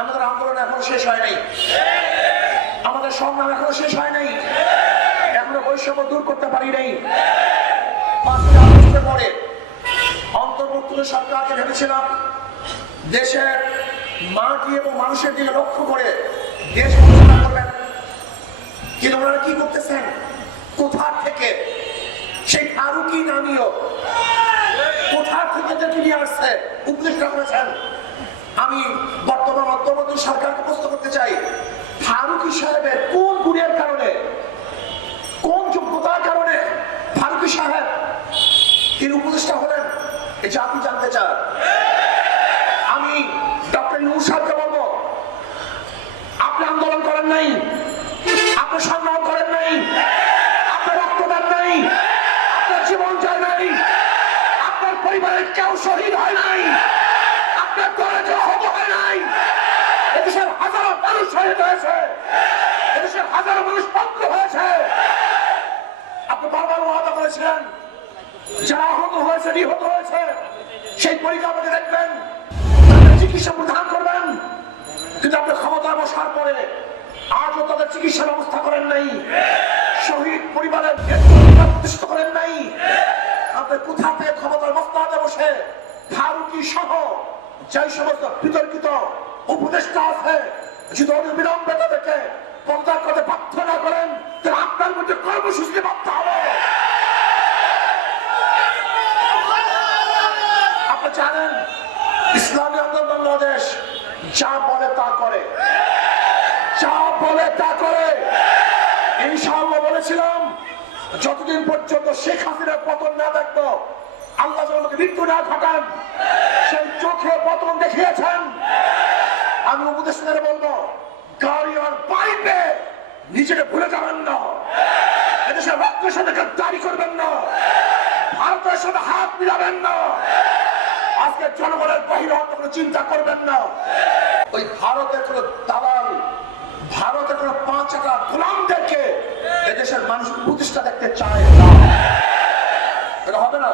আমাদের আন্দোলন এখনো শেষ হয় নাই, আমাদের সংগ্রাম এখনো শেষ হয় নাই, এখনো বৈষম্য দূর করতে পারি নাই। 5ই আগস্টের পরে অন্তর্বর্তী সরকারকে ভেবেছিলাম দেশের মাটি এবং মানুষের দিকে লক্ষ্য করে দেশ পরিচালনা করবেন, কিন্তু ওনারা কি করতেছেন? কোথা থেকে সেই ফারুকি নামীয় কোথা থেকে দেখে নিয়ে আসছে, উপদেষ্টা করেছেন। আমি বর্তমান অন্তর্বর্তী সরকারকে প্রশ্ন করতে চাই, ফারুকি সাহেবের কোন গুণের কারণে, কোন যোগ্যতার কারণে ফারুকি সাহেব তিনি উপদেষ্টা হলেন? এই জাতি জানতে চায়। আমি ডক্টর ইউনূস সাহেবকে বলবো, আপনি আন্দোলন করেন নাই, আপনি সংগ্রাম করেন নাই, আপনার রক্তদান নাই, আপনার জীবন যায় নাই, আপনার পরিবারের কেউ শহীদ হয় নাই, আপনার ঘরে কেউ হত হয় নাই। এদেশের হাজারো মানুষ শহীদ হয়েছে, এদেশের হাজারো মানুষ বন্ধ হয়েছে। আপনি বারবার ওয়াদা করেছিলেন যারা আহত হয়েছে, নিহত হয়েছে, সেই পরিকাঠামোকে দেখবেন, তাদের চিকিৎসা প্রদান করবেন, কিন্তু আপনি ক্ষমতায় বসার পরে আজও তাদের চিকিৎসা ব্যবস্থা করেন নাই, শহীদ পরিবারের প্রতিষ্ঠিত করেন নাই। আপনি কোথা থেকে ক্ষমতার মসনদে বসে ফারুকি সহ যে সমস্ত বিতর্কিত উপদেষ্টা আছে, যদি অবিলম্বে তাদেরকে পদত্যাগ করতে বাধ্য না করেন, তাহলে আপনার মধ্যে কর্মসূচি বাধ্য হবে। আপনি জানেন ইসলামী আন্দোলন বাংলাদেশ যা বলে তা করে, যা বলে তা করে। ইনশাআল্লাহ বলেছিলাম যতদিন পর্যন্ত শেখ হাসিনার পতন না দেখবো, আল্লাহ যেন আমাকে মৃত্যু না ঘটান, সেই চোখে পতন দেখিয়েছেন। আমি উপদেষ্টাদের বলবো, গাড়ি আর পাইপে নিজেকে ভুলে যাবেন না, এদেশের রক্তের সাথে গাদ্দারি করবেন না, ভারতের সাথে হাত মিলাবেন না, আজকে জনগণের বাহিরে অন্য কোনো চিন্তা করবেন না। ওই ভারতের কোন দালাল, ভারতের কোন 5 টাকা গোলামদেরকে এদেশের মানুষ প্রতিষ্ঠা দেখতে চায় না। এটা হবে না।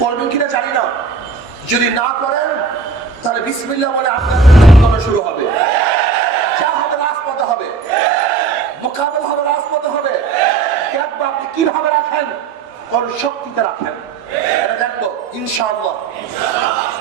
করবেন কিনা জানি না, যদি না করেন তাহলে বিসমিল্লাহ বলে আপনার শুরু হবে, যা হবে রাজপথে হবে, মোকাবেলা হবে রাজপথে হবে। দেখবো আপনি কিভাবে রাখেন, কোন শক্তিতে রাখেন, এটা দেখবো ইনশাআল্লাহ।